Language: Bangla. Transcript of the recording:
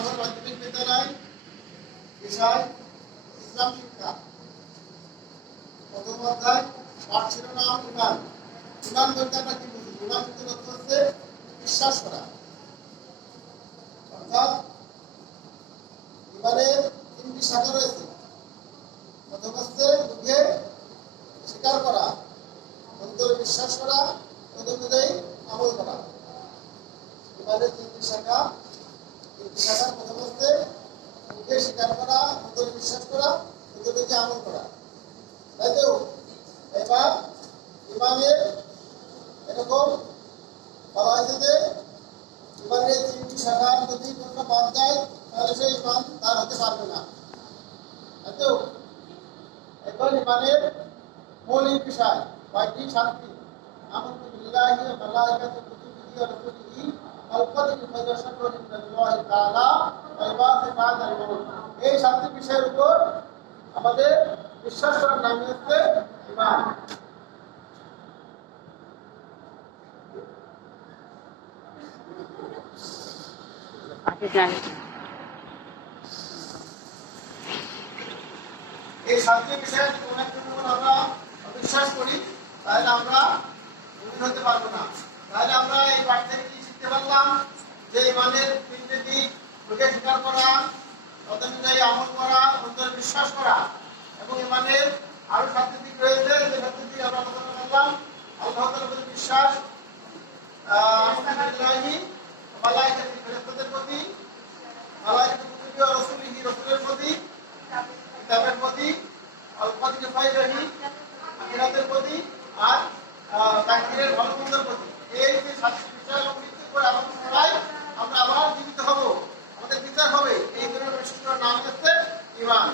বাংলা মাধ্যমিক বিদ্যালয় বিষয় ইসলাম শিক্ষা প্রথম অধ্যায় পাঠ শিরোনাম ইমান। ইমান বলতে আমরা কি বুঝি? ইমান শব্দের অর্থ হচ্ছে বিশ্বাস করা, অর্থাৎ ইমানের তিনটি শাখা রয়েছে। প্রথম হচ্ছে মুখে স্বীকার করা, অন্তরে বিশ্বাস করা, অনুযায়ী আমল করা। ইমানের তিনটি শাখা প্রথম হচ্ছে মুখে স্বীকার করা, অন্তরে বিশ্বাস করা, অনুযায়ী আমল করা। তাই তো এবার ইমানের এরকম বলা হয়েছে যে ইমানের তিনটি শাখা যদি কোনটা বাদ যায় তাহলে সেই ইমান তার হতে পারবে না। তাই তো এখন ইমানের মৌলিক বিষয় কয়টি? 7টি। আমানতু বিল্লাহি ওয়া মালাইকাতিহি ওয়া কুতুবিহি ওয়া রুসুলিহি ওয়াল কদরি খায়রিহি ওয়া শাররিহি মিনাল্লাহি তাআলা ওয়াল বা'থি বা'দাল মাউত। এই 7টি বিষয়ের উপর আমাদের বিশ্বাস করার নাম হচ্ছে ঈমান। এই 7টি বিষয়ের কোন একটা আমরা অবিশ্বাস করি তাহলে আমরা মুমিন হতে পারবো না। তাহলে আমরা এই পাঠ থেকে কি শিখতে পারলাম? যে ঈমানের 3টি দিক: মুখে স্বীকার করা, অনুযায়ী আমল করা, অন্তরে বিশ্বাস করা। এবং ঈমানের আরো 7টি দিক রয়েছে, যে 7টি দিক আমরা আলোচনা করলাম। আল্লাহ তাআলার প্রতি বিশ্বাস, বিল্লাহি ওয়া মালাইকাতিহি ফেরেশতাদের প্রতি, মালাইকাতুল কুতুবি ওয়া রাসূলিহি রাসূলের প্রতি, কিতাবের প্রতি, আল কদরি খায়রিহি আখিরাতের প্রতি, আর তাকদীরের ভালো মন্দের প্রতি। এই যে 7টি বিষয়ের উপর ভিত্তি করে আমাদের সবাই আমরা আবার জীবিত হব, আমাদের বিচার হবে। এই ধরনের বিশিষ্ট নাম হচ্ছে ঈমান।